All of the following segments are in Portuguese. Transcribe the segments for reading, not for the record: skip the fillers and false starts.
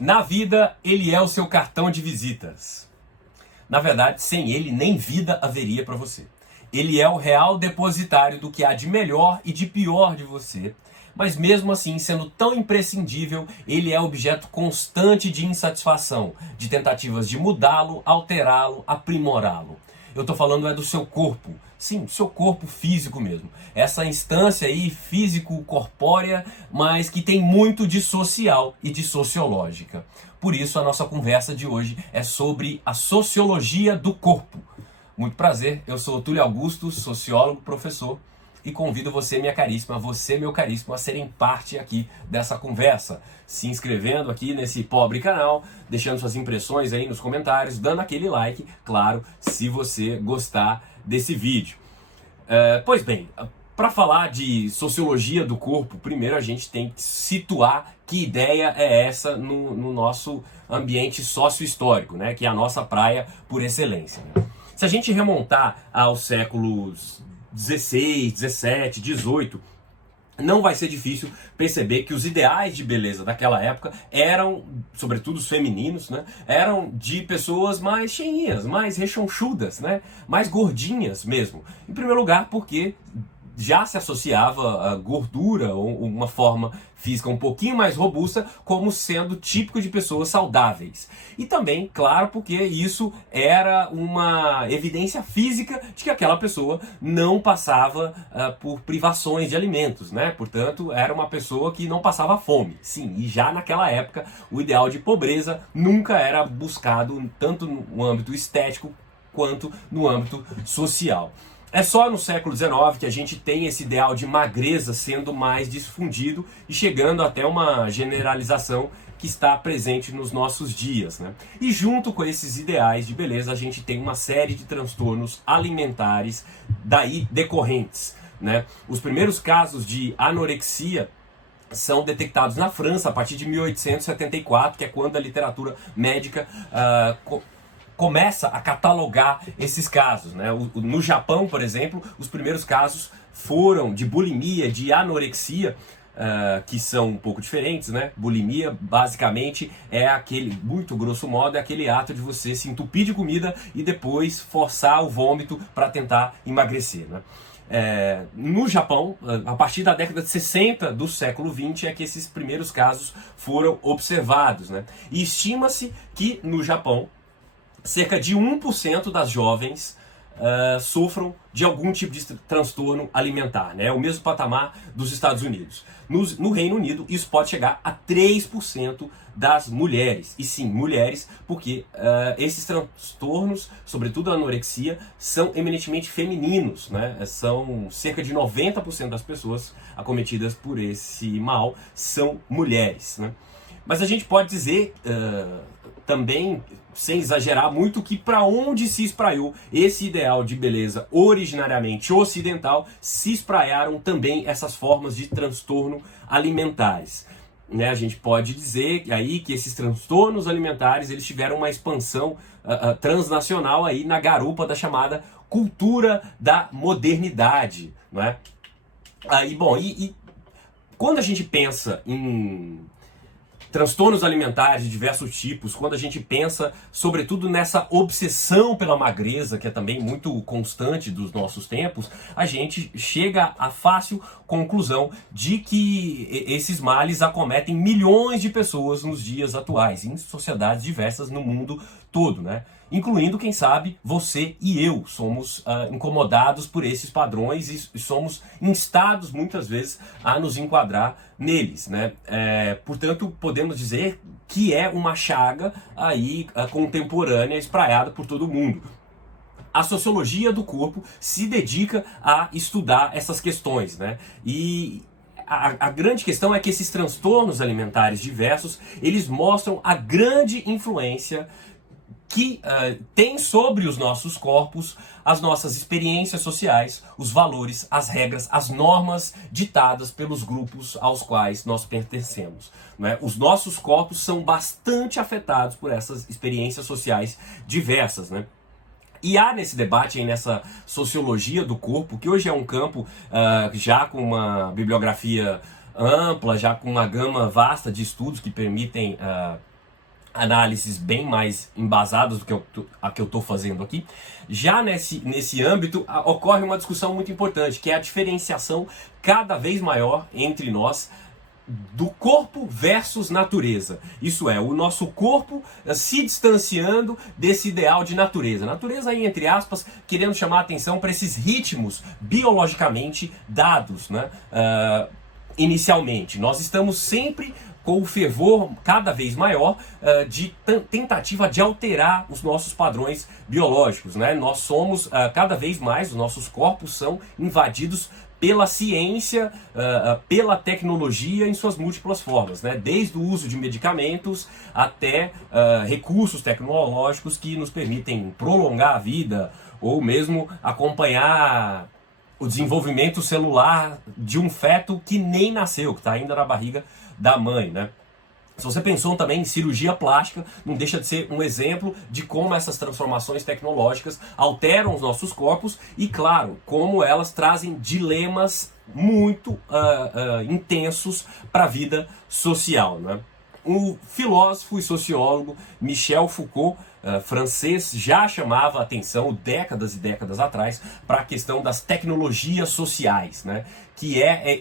Na vida, ele é o seu cartão de visitas. Na verdade, sem ele, nem vida haveria para você. Ele é o real depositário do que há de melhor e de pior de você. Mas mesmo assim, sendo tão imprescindível, ele é objeto constante de insatisfação, de tentativas de mudá-lo, alterá-lo, aprimorá-lo. Eu estou falando do seu corpo. Sim, seu corpo físico mesmo. Essa instância aí físico-corpórea, mas que tem muito de social e de sociológica. Por isso a nossa conversa de hoje é sobre a sociologia do corpo. Muito prazer, eu sou o Túlio Augusto, sociólogo, professor, e convido você, minha caríssima, você, meu caríssimo, a serem parte aqui dessa conversa, se inscrevendo aqui nesse pobre canal, deixando suas impressões aí nos comentários, dando aquele like, claro, se você gostar desse vídeo. Pois bem, para falar de sociologia do corpo, primeiro a gente tem que situar que ideia é essa no nosso ambiente sócio-histórico, né, que é a nossa praia por excelência, né? Se a gente remontar aos séculos 16, 17, 18, não vai ser difícil perceber que os ideais de beleza daquela época eram, sobretudo os femininos, né, eram de pessoas mais cheinhas, mais rechonchudas, né, mais gordinhas mesmo. Em primeiro lugar, porque já se associava a gordura ou uma forma física um pouquinho mais robusta como sendo típico de pessoas saudáveis. E também, claro, porque isso era uma evidência física de que aquela pessoa não passava por privações de alimentos, né? Portanto, era uma pessoa que não passava fome. Sim, e já naquela época o ideal de pobreza nunca era buscado tanto no âmbito estético quanto no âmbito social. É só no século XIX que a gente tem esse ideal de magreza sendo mais difundido e chegando até uma generalização que está presente nos nossos dias, né? E junto com esses ideais de beleza, a gente tem uma série de transtornos alimentares daí decorrentes, né? Os primeiros casos de anorexia são detectados na França a partir de 1874, que é quando a literatura médica começa a catalogar esses casos, né? No Japão, por exemplo, os primeiros casos foram de bulimia, de anorexia, que são um pouco diferentes, né? Bulimia, basicamente, é aquele, muito grosso modo, é aquele ato de você se entupir de comida e depois forçar o vômito para tentar emagrecer, né? No Japão, a partir da década de 60 do século 20 é que esses primeiros casos foram observados, né? E estima-se que no Japão cerca de 1% das jovens sofram de algum tipo de transtorno alimentar, né? É o mesmo patamar dos Estados Unidos. No Reino Unido, isso pode chegar a 3% das mulheres. E sim, mulheres, porque esses transtornos, sobretudo a anorexia, são eminentemente femininos, né? São cerca de 90% das pessoas acometidas por esse mal são mulheres, né? Mas a gente pode dizer também, sem exagerar muito, que para onde se espraiou esse ideal de beleza originariamente ocidental, se espraiaram também essas formas de transtorno alimentares, né? A gente pode dizer aí que esses transtornos alimentares eles tiveram uma expansão transnacional aí na garupa da chamada cultura da modernidade, né? E quando a gente pensa em transtornos alimentares de diversos tipos, quando a gente pensa, sobretudo, nessa obsessão pela magreza, que é também muito constante dos nossos tempos, a gente chega à fácil conclusão de que esses males acometem milhões de pessoas nos dias atuais, em sociedades diversas no mundo todo, né? Incluindo, quem sabe, você e eu somos incomodados por esses padrões e somos instados, muitas vezes, a nos enquadrar neles, né? Portanto, podemos dizer que é uma chaga aí contemporânea espraiada por todo mundo. A sociologia do corpo se dedica a estudar essas questões, né? E a grande questão é que esses transtornos alimentares diversos, eles mostram a grande influência que tem sobre os nossos corpos as nossas experiências sociais, os valores, as regras, as normas ditadas pelos grupos aos quais nós pertencemos, né? Os nossos corpos são bastante afetados por essas experiências sociais diversas, né? E há nesse debate, aí, nessa sociologia do corpo, que hoje é um campo já com uma bibliografia ampla, já com uma gama vasta de estudos que permitem análises bem mais embasadas do que a que eu estou fazendo aqui. Já nesse âmbito, ocorre uma discussão muito importante, que é a diferenciação cada vez maior entre nós do corpo versus natureza. Isso é, o nosso corpo se distanciando desse ideal de natureza. Natureza aí, entre aspas, querendo chamar a atenção para esses ritmos biologicamente dados, né? Inicialmente. Nós estamos sempre com o fervor cada vez maior de tentativa de alterar os nossos padrões biológicos, né? Nós somos cada vez mais, os nossos corpos são invadidos pela ciência, pela tecnologia em suas múltiplas formas, né? Desde o uso de medicamentos até recursos tecnológicos que nos permitem prolongar a vida ou mesmo acompanhar o desenvolvimento celular de um feto que nem nasceu, que está ainda na barriga da mãe, né? Se você pensou também em cirurgia plástica, não deixa de ser um exemplo de como essas transformações tecnológicas alteram os nossos corpos e, claro, como elas trazem dilemas muito intensos para a vida social, né? O filósofo e sociólogo Michel Foucault, francês, já chamava a atenção décadas e décadas atrás para a questão das tecnologias sociais, né? Que é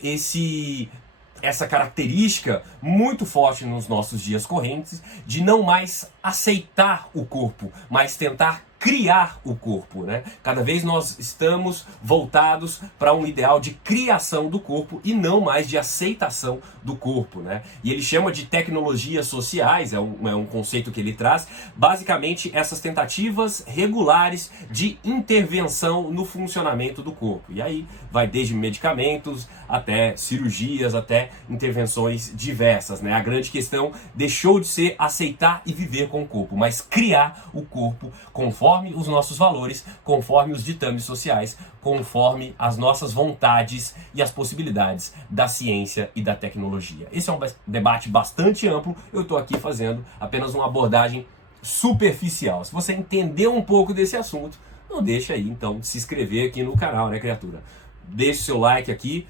essa característica muito forte nos nossos dias correntes de não mais aceitar o corpo, mas tentar criar o corpo, né? Cada vez nós estamos voltados para um ideal de criação do corpo e não mais de aceitação do corpo, né? E ele chama de tecnologias sociais, é um conceito que ele traz, basicamente essas tentativas regulares de intervenção no funcionamento do corpo. E aí vai desde medicamentos até cirurgias, até intervenções diversas, né? A grande questão deixou de ser aceitar e viver com o corpo, mas criar o corpo conforme os nossos valores, conforme os ditames sociais, conforme as nossas vontades e as possibilidades da ciência e da tecnologia. Esse é um debate bastante amplo, eu estou aqui fazendo apenas uma abordagem superficial. Se você entendeu um pouco desse assunto, não deixa aí então de se inscrever aqui no canal, né, criatura? Deixe seu like aqui,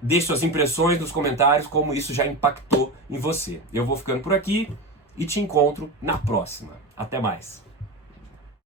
deixe suas impressões nos comentários, como isso já impactou em você. Eu vou ficando por aqui e te encontro na próxima. Até mais!